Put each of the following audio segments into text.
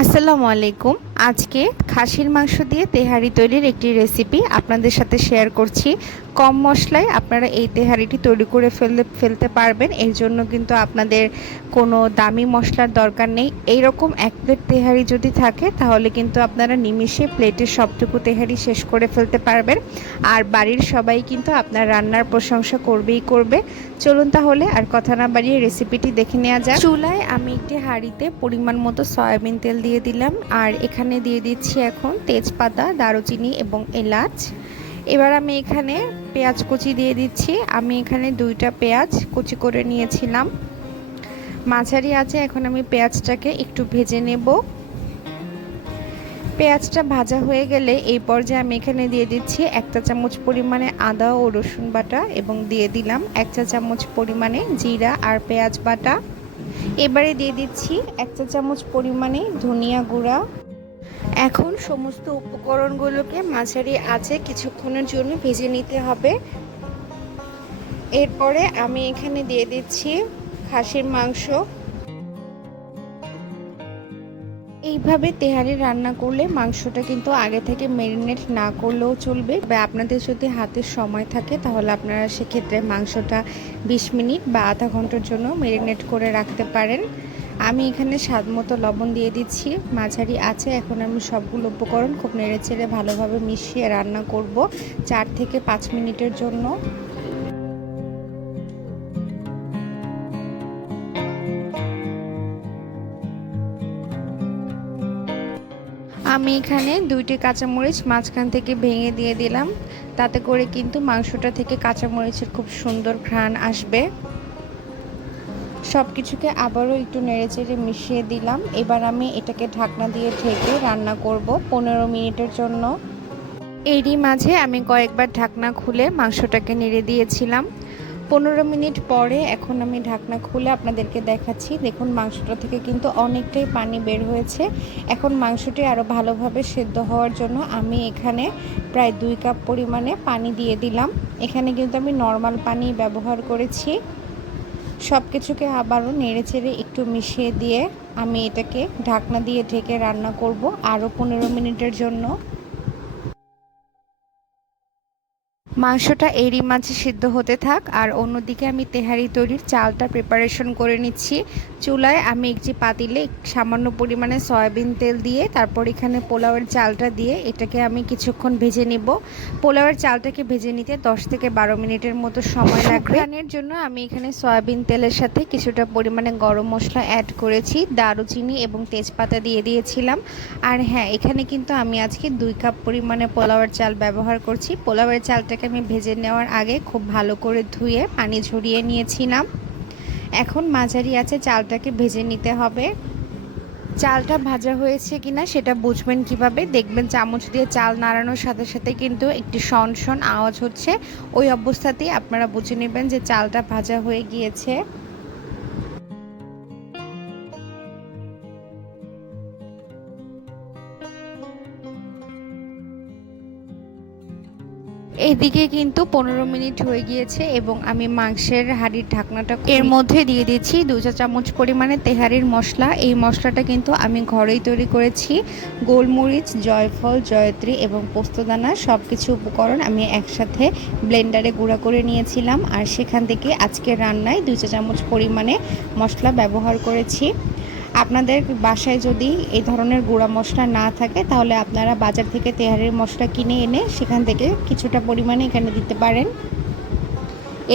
আসসালামু আলাইকুম। আজকে খাসির মাংস দিয়ে তেহারি তৈরির একটি রেসিপি আপনাদের সাথে শেয়ার করছি। কম মশলায় আপনারা এই তেহারিটি তৈরি করে ফেলতে ফেলতে পারবেন। এর জন্য কিন্তু আপনাদের কোনো দামি মশলার দরকার নেই। এই রকম এক প্লেট তেহারি যদি থাকে, তাহলে কিন্তু আপনারা নিমিষে প্লেটের সবটুকু তেহারি শেষ করে ফেলতে পারবেন। আর বাড়ির সবাই কিন্তু আপনার রান্নার প্রশংসা করবেই করবে। চলুন তাহলে আর কথা না বাড়িয়ে রেসিপিটি দেখে নেওয়া যাক। চুলায় আমি একটি হাঁড়িতে পরিমাণ মতো সয়াবিন তেল দিয়ে দিলাম। আর এখানে দিয়ে দিচ্ছি এখন তেজপাতা, দারুচিনি এবং এলাচ। এবার আমি এখানে পেঁয়াজ কুচি দিয়ে দিচ্ছি। আমি এখানে দুইটা পেঁয়াজ কুচি করে নিয়েছিলাম। মাঝারি আছে, এখন আমি পেঁয়াজটাকে একটু ভেজে নেব। পেঁয়াজটা ভাজা হয়ে গেলে এই পর্যায়ে আমি এখানে দিয়ে দিচ্ছি এক চা চামচ পরিমাণে আদা ও রসুন বাটা এবং দিয়ে দিলাম এক চা চামচ পরিমাণে জিরা আর পেঁয়াজ বাটা। এবারে দিয়ে দিচ্ছি এক চা চামচ পরিমাণে ধনিয়া গুঁড়া। এখন সমস্ত উপকরণগুলোকে মাঝারি আছে কিছুক্ষণের জন্য ভেজে নিতে হবে। এরপরে আমি এখানে দিয়ে দিচ্ছি খাসির মাংস। এইভাবে তেহারি রান্না করলে মাংসটা কিন্তু আগে থেকে ম্যারিনেট না করলেও চলবে। বা আপনাদের যদি হাতের সময় থাকে, তাহলে আপনারা সেক্ষেত্রে মাংসটা বিশ মিনিট বা আধা ঘণ্টার জন্য ম্যারিনেট করে রাখতে পারেন। আমি এখানে স্বাদ মতো লবণ দিয়ে দিচ্ছি। মাঝারি আছে, এখন আমি সবগুলো উপকরণ খুব নেড়ে চেড়ে ভালোভাবে মিশিয়ে রান্না করব চার থেকে পাঁচ মিনিটের জন্য। আমি এখানে দুইটি কাঁচামরিচ মাঝখান থেকে ভেঙে দিয়ে দিলাম। তাতে করে কিন্তু মাংসটা থেকে কাঁচামরিচের খুব সুন্দর ঘ্রাণ আসবে। সব কিছুকে আবারও একটু নেড়েচেড়ে মিশিয়ে দিলাম। এবার আমি এটাকে ঢাকনা দিয়ে ঢেকে রান্না করব পনেরো মিনিটের জন্য। এরই মাঝে আমি কয়েকবার ঢাকনা খুলে মাংসটাকে নেড়ে দিয়েছিলাম। পনেরো মিনিট পরে এখন আমি ঢাকনা খুলে আপনাদেরকে দেখাচ্ছি। দেখুন, মাংসটা থেকে কিন্তু অনেকটাই পানি বের হয়েছে। এখন মাংসটি আরও ভালোভাবে সেদ্ধ হওয়ার জন্য আমি এখানে প্রায় দুই কাপ পরিমাণে পানি দিয়ে দিলাম। এখানে কিন্তু আমি নর্মাল পানি ব্যবহার করেছি। সব কিছুকে আবারও নেড়ে চেড়ে একটু মিশিয়ে দিয়ে আমি এটাকে ঢাকনা দিয়ে ঢেকে রান্না করব আরও পনেরো মিনিটের জন্য। মাংসটা এরই মাঝে সিদ্ধ হতে থাক, আর অন্যদিকে আমি তেহারি তৈরির চালটা প্রিপারেশন করে নিচ্ছি। চুলায় আমি একটি পাতিলে সামান্য পরিমাণে সয়াবিন তেল দিয়ে, তারপর এখানে পোলাওয়ের চালটা দিয়ে এটাকে আমি কিছুক্ষণ ভেজে নিব। পোলাওয়ের চালটাকে ভেজে নিতে 10 থেকে বারো মিনিটের মতো সময় লাগবে। রান্নার জন্য আমি এখানে সয়াবিন তেলের সাথে কিছুটা পরিমাণে গরম মশলা অ্যাড করেছি, দারুচিনি এবং তেজপাতা দিয়ে দিয়েছিলাম। আর হ্যাঁ এখানে কিন্তু আমি আজকে দুই কাপ পরিমাণে পোলাওয়ের চাল ব্যবহার করছি। পোলাওয়ের চালটাকে আমি ভেজে নেওয়ার আগে খুব ভালো করে ধুয়ে পানি ঝরিয়ে নিয়েছিলাম। এখন মাঝারি আছে, চালটাকে ভেজে নিতে হবে। চালটা ভাজা হয়েছে কিনা সেটা বুঝবেন কীভাবে? দেখবেন চামচ দিয়ে চাল নাড়ানোর সাথে সাথে কিন্তু একটি শন শন আওয়াজ হচ্ছে। ওই অবস্থাতেই আপনারা বুঝে নেবেন যে চালটা ভাজা হয়ে গিয়েছে। এইদিকে কিন্তু পনেরো মিনিট হয়ে গিয়েছে এবং আমি মাংসের হাঁড়ির ঢাকনাটা এর মধ্যে দিয়ে দিচ্ছি দু চা চামচ পরিমাণে তেহারির মশলা। এই মশলাটা কিন্তু আমি ঘরেই তৈরি করেছি। গোলমরিচ, জয়ফল, জয়ত্রী এবং পোস্তদানা সব কিছু উপকরণ আমি একসাথে ব্লেন্ডারে গুঁড়া করে নিয়েছিলাম। আর সেখান থেকে আজকে রান্নায় দুই চা চামচ পরিমাণে মশলা ব্যবহার করেছি। আপনাদের বাসায় যদি এই ধরনের গুঁড়া মশলা না থাকে, তাহলে আপনারা বাজার থেকে তেহারির মশলা কিনে এনে সেখান থেকে কিছুটা পরিমাণে এখানে দিতে পারেন।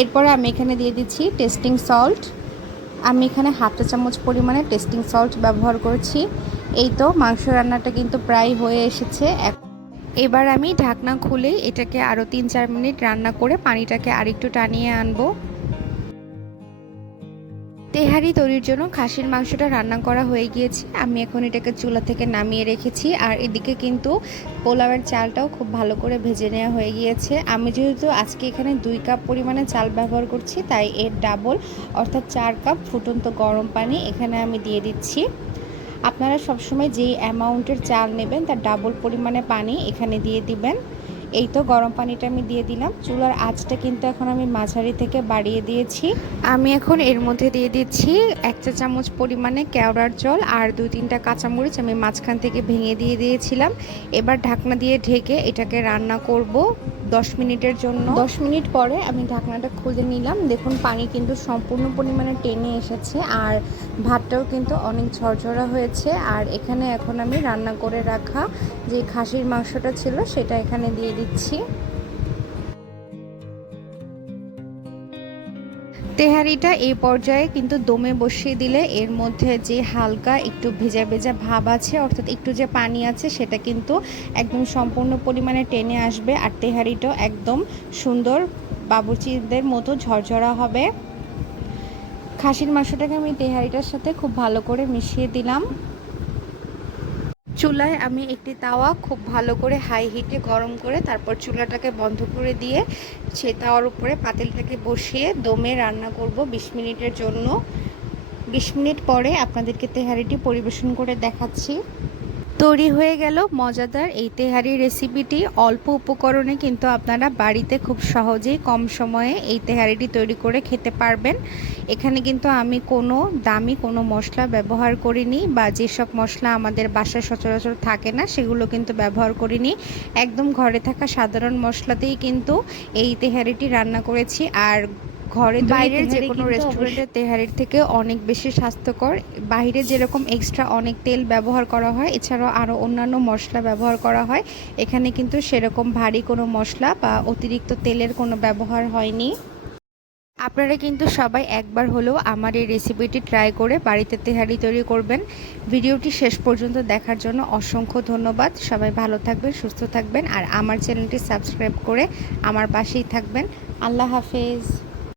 এরপর আমি এখানে দিয়ে দিচ্ছি টেস্টিং সল্ট। আমি এখানে হাফ চা চামচ পরিমাণে টেস্টিং সল্ট ব্যবহার করেছি। এই তো মাংস রান্নাটা কিন্তু প্রায় হয়ে এসেছে। এবার আমি ঢাকনা খুলে এটাকে আরও তিন চার মিনিট রান্না করে পানিটাকে আরেকটু টানিয়ে আনব। তেহারি তৈরির জন্য খাসির মাংসটা রান্না করা হয়ে গিয়েছে। আমি এখন এটাকে চুলা থেকে নামিয়ে রেখেছি। আর এদিকে কিন্তু পোলাওয়ের চালটাও খুব ভালো করে ভেজে নেওয়া হয়ে গিয়েছে। আমি যেহেতু আজকে এখানে দুই কাপ পরিমাণে চাল ব্যবহার করছি, তাই এর ডাবল অর্থাৎ চার কাপ ফুটন্ত গরম পানি এখানে আমি দিয়ে দিচ্ছি। আপনারা সবসময় যেই অ্যামাউন্টের চাল নেবেন, তার ডাবল পরিমাণে পানি এখানে দিয়ে দিবেন। এই তো গরম পানিটা আমি দিয়ে দিলাম। চুলার আঁচটা কিন্তু এখন আমি মাঝারি থেকে বাড়িয়ে দিয়েছি। আমি এখন এর মধ্যে দিয়ে দিচ্ছি এক চা চামচ পরিমাণে কেওড়ার জল আর দুই তিনটা কাঁচামরিচ আমি মাঝখান থেকে ভেঙে দিয়ে দিয়েছিলাম। এবার ঢাকনা দিয়ে ঢেকে এটাকে রান্না করব। দশ মিনিটের জন্য। দশ মিনিট পরে আমি ঢাকনাটা খুলে নিলাম। দেখুন, পানি কিন্তু সম্পূর্ণ পরিমাণে টেনে এসেছে আর ভাতটাও কিন্তু অনেক ঝরঝরা হয়েছে। আর এখানে এখন আমি রান্না করে রাখা যে খাসির মাংসটা ছিল, সেটা এখানে দিয়ে দিচ্ছি। তেহারিটা এই পর্যায়ে কিন্তু দমে বসিয়ে দিলে এর মধ্যে যে হালকা একটু ভেজা ভেজা ভাব আছে, অর্থাৎ একটু যে পানি আছে, সেটা কিন্তু একদম সম্পূর্ণ পরিমাণে টেনে আসবে আর তেহারিটাও একদম সুন্দর বাবুচিদের মতো ঝরঝরা হবে। খাসির মাংসটাকে আমি তেহারিটার সাথে খুব ভালো করে মিশিয়ে দিলাম। চুলায় আমি একটি তাওয়া খুব ভালো করে হাই হিটে গরম করে তারপর চুলাটাকে বন্ধ করে দিয়ে সে তাওয়ার উপরে পাতিলটাকে বসিয়ে দমে রান্না করব ২০ মিনিটের জন্য। ২০ মিনিট পরে আপনাদেরকে তেহারিটি পরিবেশন করে দেখাচ্ছি। তৈরি হয়ে গেল মজাদার এই তেহারি রেসিপিটি অল্প উপকরণে কিন্তু আপনারা বাড়িতে খুব সহজেই কম সময়ে এই তেহারিটি তৈরি করে খেতে পারবেন। এখানে কিন্তু আমি কোনো দামি কোনো মশলা ব্যবহার করিনি বা যেসব মশলা আমাদের বাসায় সচরাচর থাকে না, সেগুলো কিন্তু ব্যবহার করিনি। একদম ঘরে থাকা সাধারণ মশলাতেই কিন্তু এই তেহারিটি রান্না করেছি। আর ঘরে বাইরের যে কোনো রেস্টুরেন্টের তেহারির থেকে অনেক বেশি স্বাস্থ্যকর। বাইরে যেরকম এক্সট্রা অনেক তেল ব্যবহার করা হয় এছাড়াও আরও অন্যান্য মশলা ব্যবহার করা হয়। এখানে কিন্তু সেরকম ভারী কোনো মশলা বা অতিরিক্ত তেলের কোনো ব্যবহার হয়নি। আপনারা কিন্তু সবাই একবার হলেও আমার এই রেসিপিটি ট্রাই করে বাড়িতে তেহারি তৈরি করবেন। ভিডিওটি শেষ পর্যন্ত দেখার জন্য অসংখ্য ধন্যবাদ। সবাই ভালো থাকবেন সুস্থ থাকবেন আর আমার চ্যানেলটি সাবস্ক্রাইব করে আমার পাশেই থাকবেন। আল্লাহ হাফেজ।